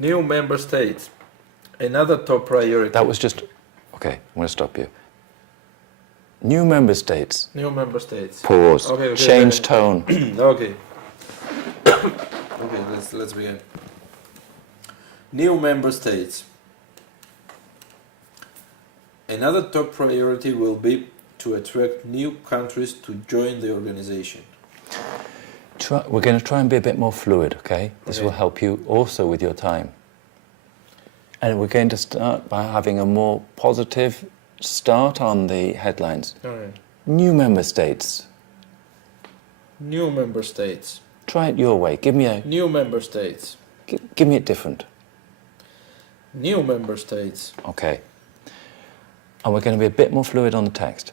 New member states. Another top priority. That was just... Okay, I'm going to stop you. New member states. New member states. Pause. Okay, Change tone. Okay. Okay, let's begin. New member states. Another top priority will be to attract new countries to join the organization. We're going to try and be a bit more fluid, okay? This Okay. will help you also with your time. And we're going to start by having a more positive start on the headlines. All right. New member states. New member states. Try it your way. Give me New member states. give me it different. New member states. Okay. And we're going to be a bit more fluid on the text.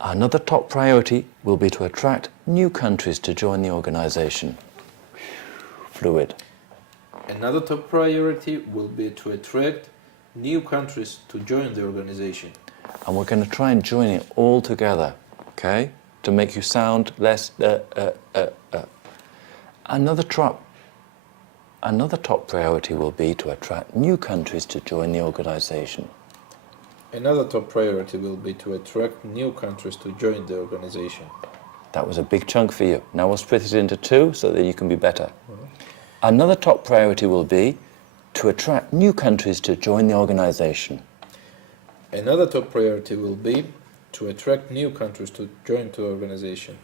Another top priority will be to attract new countries to join the organization. Fluid. Another top priority will be to attract new countries to join the organization. And we're going to try and join it all together, okay? To make you sound less... Another top priority will be to attract new countries to join the organization. Another top priority will be to attract new countries to join the organization. That was a big chunk for you. Now we'll split it into two so that you can be better. Another top priority will be to attract new countries to join the organization. Another top priority will be to attract new countries to join the organization.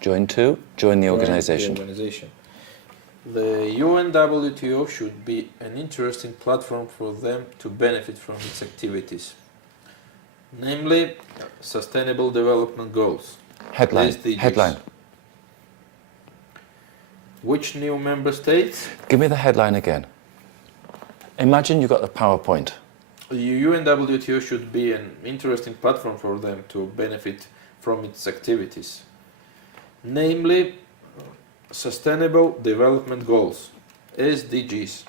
Join the organization. The UNWTO should be an interesting platform for them to benefit from its activities, namely Sustainable Development Goals. Headline. Which new member states? Give me the headline again. Imagine you got the PowerPoint. The UNWTO should be an interesting platform for them to benefit from its activities, namely Sustainable Development Goals, SDGs.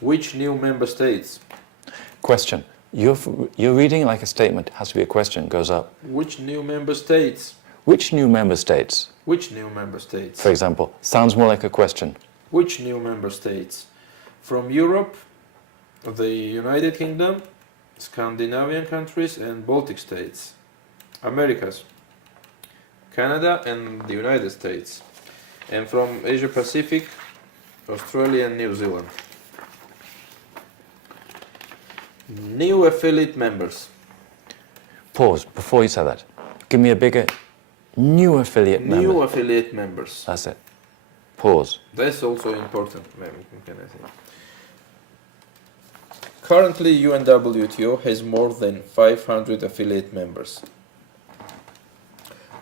Which new member states? Question. You're reading like a statement. It has to be a question. Goes up. Which new member states? Which new member states? Which new member states? For example, sounds more like a question. Which new member states? From Europe, the United Kingdom, Scandinavian countries and Baltic states. Americas, Canada and the United States. And from Asia Pacific, Australia and New Zealand. New affiliate members. Pause before you say that. Give me a bigger new affiliate member. New affiliate members. That's it. Pause. That's also important, can I say. Currently, UNWTO has more than 500 affiliate members.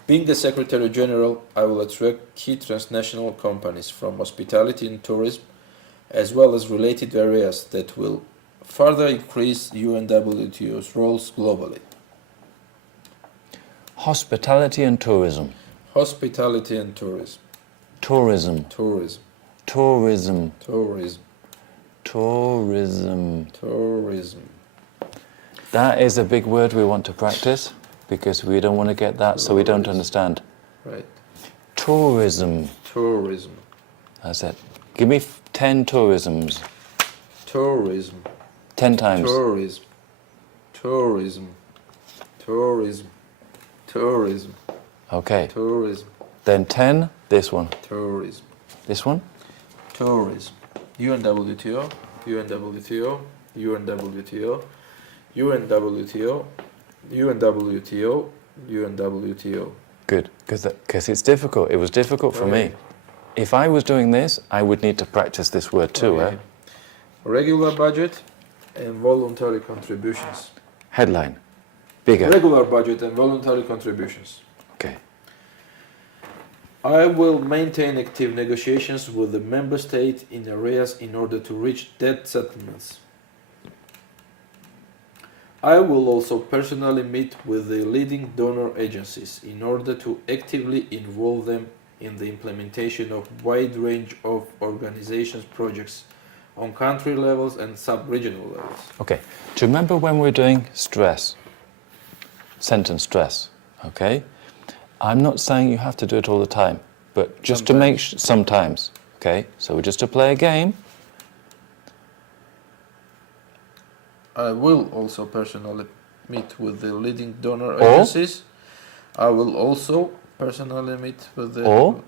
Being the Secretary General, I will attract key transnational companies from hospitality and tourism, as well as related areas that will further increase UNWTO's roles globally. Hospitality and tourism. Hospitality and tourism. Tourism. Tourism. Tourism. Tourism. Tourism. Tourism. That is a big word we want to practice because we don't want to get that so we don't understand. Right. Tourism. Tourism. That's it. Give me 10 tourisms. Tourism. 10 times. Tourism. Tourism. Tourism. Tourism. Okay. Tourism. Then 10, this one. Tourism. This one? Tourism. UNWTO. UNWTO. UNWTO. UNWTO. UNWTO. UNWTO. Good, because it's difficult. It was difficult for me. If I was doing this, I would need to practice this word too. Okay. Regular budget and voluntary contributions. Headline. Bigger. Regular budget and voluntary contributions. Okay. I will maintain active negotiations with the member state in areas in order to reach debt settlements. I will also personally meet with the leading donor agencies in order to actively involve them in the implementation of a wide range of organizations' projects on country levels and sub-regional levels. Okay. Do you remember when we were doing stress? Sentence stress. Okay? I'm not saying you have to do it all the time, but just to make sometimes. Okay? So just to play a game, I will also personally meet with the leading donor Or? agencies. I will also personally meet with the. Or?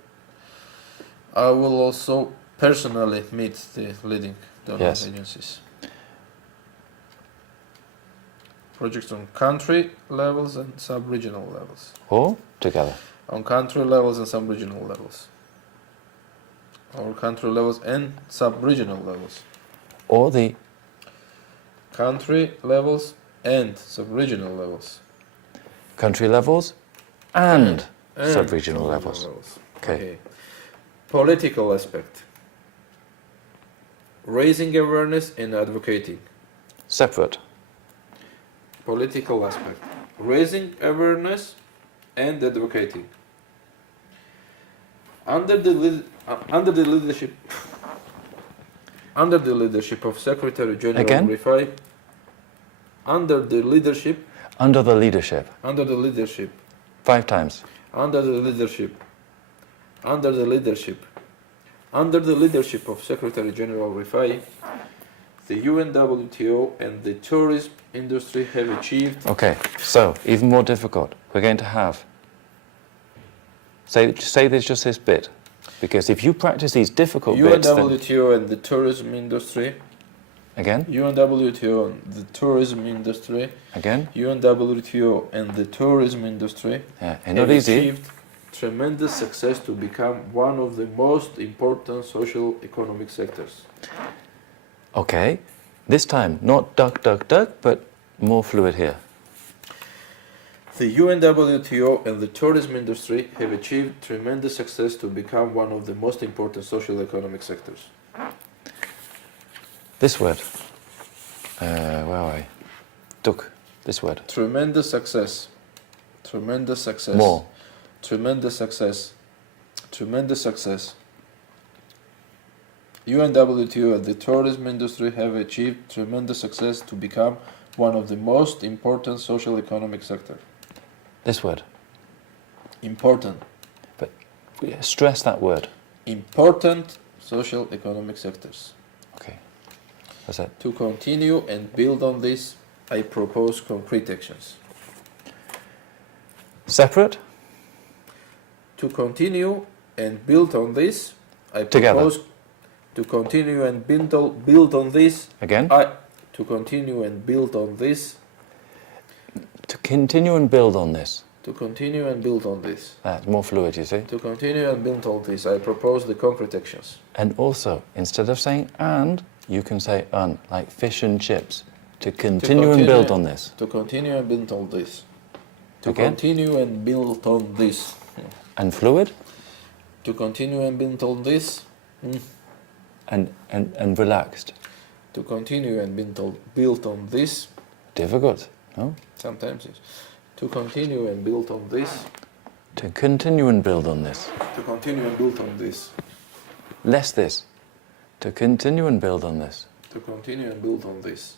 I will also personally meet the leading donor Yes. agencies. Projects on country levels and sub-regional levels. Or together. On country levels and sub-regional levels. Or country levels and sub-regional levels. Or the Country levels and sub-regional levels. country levels and And sub-regional levels. Okay. Political aspect. Raising awareness and advocating. Separate. Political aspect. Raising awareness and advocating. Under the leadership of Secretary General Again? Rifai. Under the leadership. Under the leadership. 5 times. Under the leadership of Secretary General Rifai, the UNWTO and the tourism industry have achieved. Okay, so even more difficult. We're going to have. Say this just this bit, because if you practice these difficult bits, then UNWTO and the tourism industry. again, UNWTO and the tourism industry. again, UNWTO and the tourism industry yeah, have not easy. achieved tremendous success to become one of the most important social economic sectors. Okay, this time not duck, duck, duck, but more fluid here. The UNWTO and the tourism industry have achieved tremendous success to become one of the most important social economic sectors. This word, where are we? Duck, this word. Tremendous success. Tremendous success. More. Tremendous success. Tremendous success. UNWTO and the tourism industry have achieved tremendous success to become one of the most important social economic sector. This word. Important. But stress that word. Important social economic sectors. Okay, that's it. To continue and build on this, I propose concrete actions. Separate. To continue and build on this, I Together. propose to continue and build on this. Again. To continue and build on this. To continue and build on this. To continue and build on this. That's more fluid, you see. To continue and build on this, I propose the concrete actions. And also, instead of saying and, you can say un, like fish and chips. To continue and build on this. To continue and build on this. To Again? continue and build on this. And fluid. To continue and build on this. And relaxed. To continue and build on this. Difficult, no? Sometimes yes. To continue and build on this. To continue and build on this. To continue and build on this. Less this. To continue and build on this. To continue and build on this.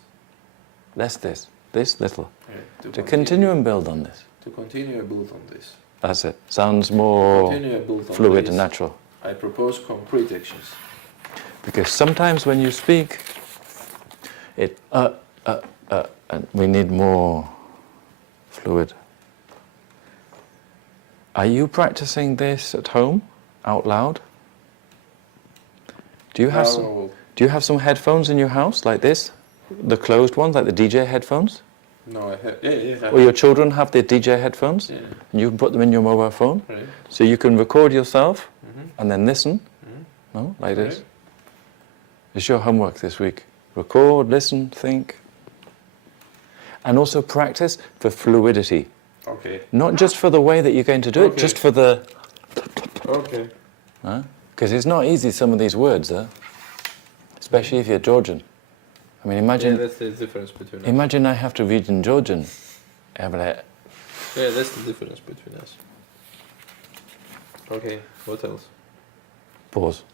Less this. This little. Yeah, To continue and build on this. To continue and build on this. That's it. Sounds more Continue and build on fluid this. and natural. I propose concrete actions. Because sometimes when you speak, it and we need more fluid. Are you practicing this at home, out loud? Do you have some headphones in your house like this, the closed ones, like the DJ headphones? No, I have. Yeah. Or your children have the DJ headphones, Yeah. and you can put them in your mobile phone, Right. so you can record yourself Mhm. and then listen. Mhm. No, like this. Right. It's your homework this week. Record, listen, think. And also practice for fluidity. Okay. Not just for the way that you're going to do it, Okay. just for the... Okay. Because it's not easy, some of these words, especially if you're Georgian. I mean, Yeah, that's the difference between us. imagine I have to read in Georgian. I'll be like, Yeah, that's the difference between us. Okay, what else? pause.